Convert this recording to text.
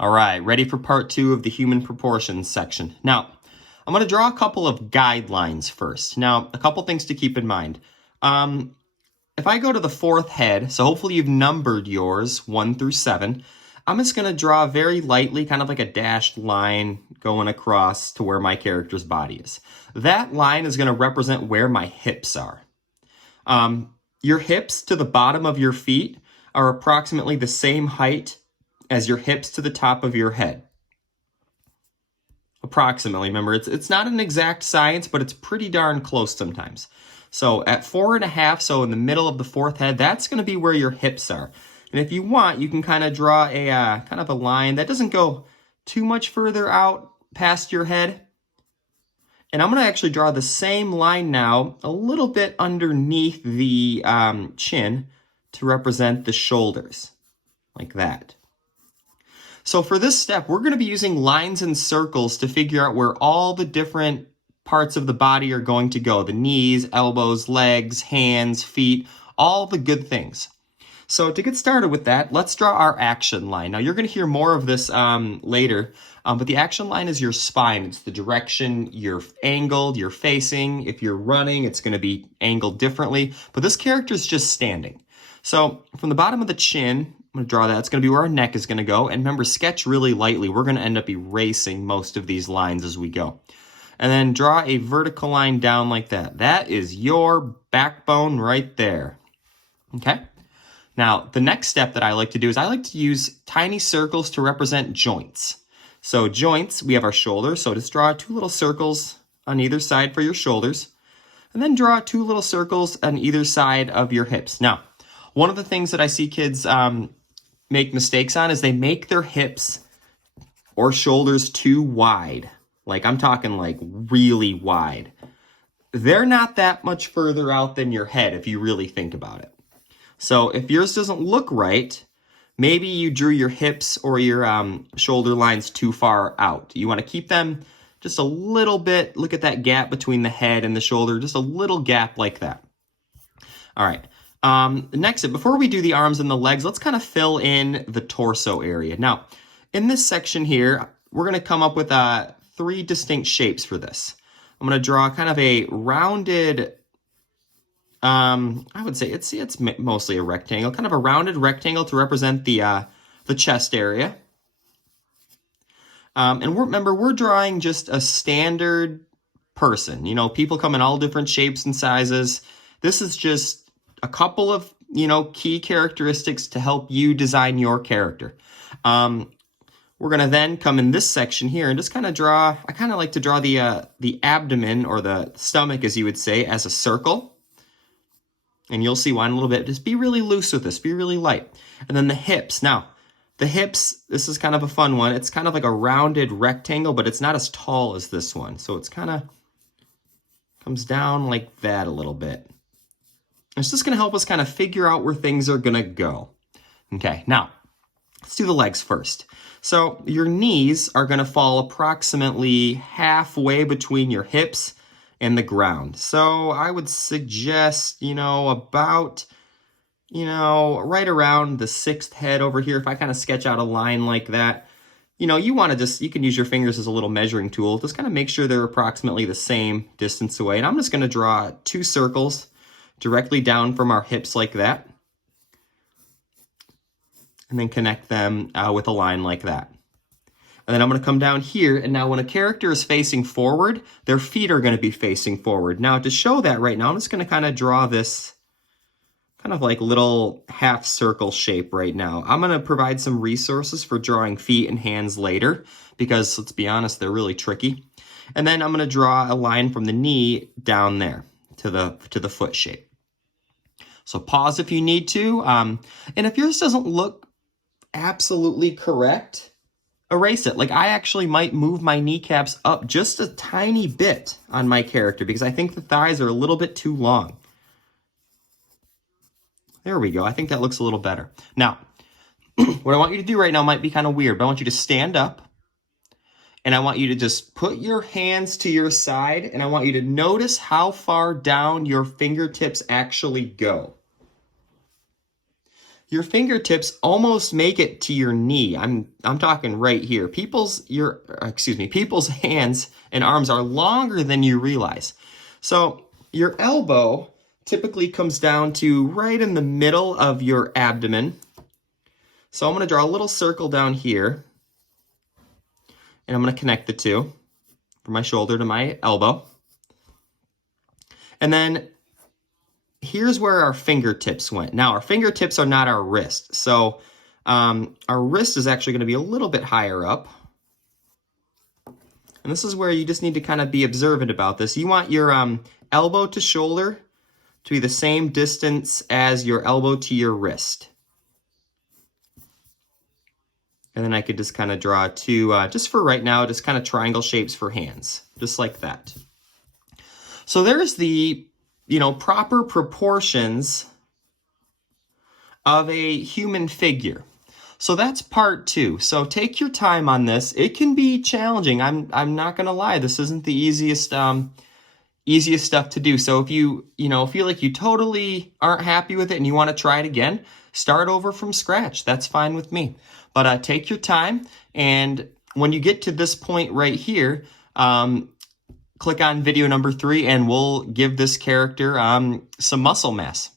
All right, ready for part 2 of the human proportions section. Now, I'm going to draw a couple of guidelines first. Now, a couple things to keep in mind. If I go to the 4th head, so hopefully you've numbered yours 1 through 7, I'm just going to draw very lightly, kind of like a dashed line going across to where my character's body is. That line is going to represent where my hips are. Your hips to the bottom of your feet are approximately the same height as your hips to the top of your head. Approximately, remember, it's not an exact science, but it's pretty darn close sometimes. So at 4.5, so in the middle of the 4th head, that's going to be where your hips are. And if you want, you can kind of draw a kind of a line that doesn't go too much further out past your head. And I'm going to actually draw the same line now a little bit underneath the chin to represent the shoulders, like that. So for this step, we're going to be using lines and circles to figure out where all the different parts of the body are going to go. The knees, elbows, legs, hands, feet, all the good things. So to get started with that, let's draw our action line. Now you're going to hear more of this later, but the action line is your spine. It's the direction you're angled, you're facing. If you're running, it's going to be angled differently, but this character is just standing. So from the bottom of the chin, I'm going to draw that. It's going to be where our neck is going to go. And remember, sketch really lightly. We're going to end up erasing most of these lines as we go. And then draw a vertical line down like that. That is your backbone right there. Okay? Now, the next step that I like to do is I like to use tiny circles to represent joints. So joints, we have our shoulders. So just draw 2 little circles on either side for your shoulders. And then draw 2 little circles on either side of your hips. Now, one of the things that I see kids make mistakes on is they make their hips or shoulders too wide. Like I'm talking like really wide. They're not that much further out than your head if you really think about it. So if yours doesn't look right, maybe you drew your hips or your shoulder lines too far out. You want to keep them just a little bit. Look at that gap between the head and the shoulder, just a little gap like that. All right. Next, before we do the arms and the legs, let's kind of fill in the torso area. Now, in this section here, we're going to come up with 3 distinct shapes for this. I'm going to draw kind of a rounded, I would say it's mostly a rectangle, kind of a rounded rectangle to represent the chest area. And remember, we're drawing just a standard person. You know, people come in all different shapes and sizes. This is just a couple of, key characteristics to help you design your character. We're going to then come in this section here and just kind of draw, I kind of like to draw the abdomen or the stomach, as you would say, as a circle. And you'll see why in a little bit. Just be really loose with this, be really light. And then the hips. Now, the hips, this is kind of a fun one. It's kind of like a rounded rectangle, but it's not as tall as this one. So it's kind of comes down like that a little bit. It's just going to help us kind of figure out where things are going to go. Okay, now, let's do the legs first. So your knees are going to fall approximately halfway between your hips and the ground. So I would suggest, about, right around the 6th head over here. If I kind of sketch out a line like that, you want to you can use your fingers as a little measuring tool. Just kind of make sure they're approximately the same distance away. And I'm just going to draw 2 circles directly down from our hips like that. And then connect them with a line like that. And then I'm going to come down here, and now when a character is facing forward, their feet are going to be facing forward. Now to show that right now, I'm just going to kind of draw this kind of like little half circle shape right now. I'm going to provide some resources for drawing feet and hands later, because let's be honest, they're really tricky. And then I'm going to draw a line from the knee down there to the foot shape. So pause if you need to. And if yours doesn't look absolutely correct, erase it. Like I actually might move my kneecaps up just a tiny bit on my character because I think the thighs are a little bit too long. There we go. I think that looks a little better. Now, what I want you to do right now might be kind of weird, but I want you to stand up and I want you to just put your hands to your side and I want you to notice how far down your fingertips actually go. your fingertips almost make it to your knee. I'm talking right here. People's hands and arms are longer than you realize. So your elbow typically comes down to right in the middle of your abdomen. So I'm going to draw a little circle down here, and I'm going to connect the two from my shoulder to my elbow. And then here's where our fingertips went. Now, our fingertips are not our wrist. So our wrist is actually going to be a little bit higher up. And this is where you just need to kind of be observant about this. You want your elbow to shoulder to be the same distance as your elbow to your wrist. And then I could just kind of draw two, just for right now, just kind of triangle shapes for hands, just like that. So there's the, proper proportions of a human figure. So that's part 2. So take your time on this. It can be challenging. I'm not gonna lie. This isn't the easiest stuff to do. So if you feel like you totally aren't happy with it and you want to try it again, start over from scratch. That's fine with me. But take your time, and when you get to this point right here, click on video number 3, and we'll give this character some muscle mass.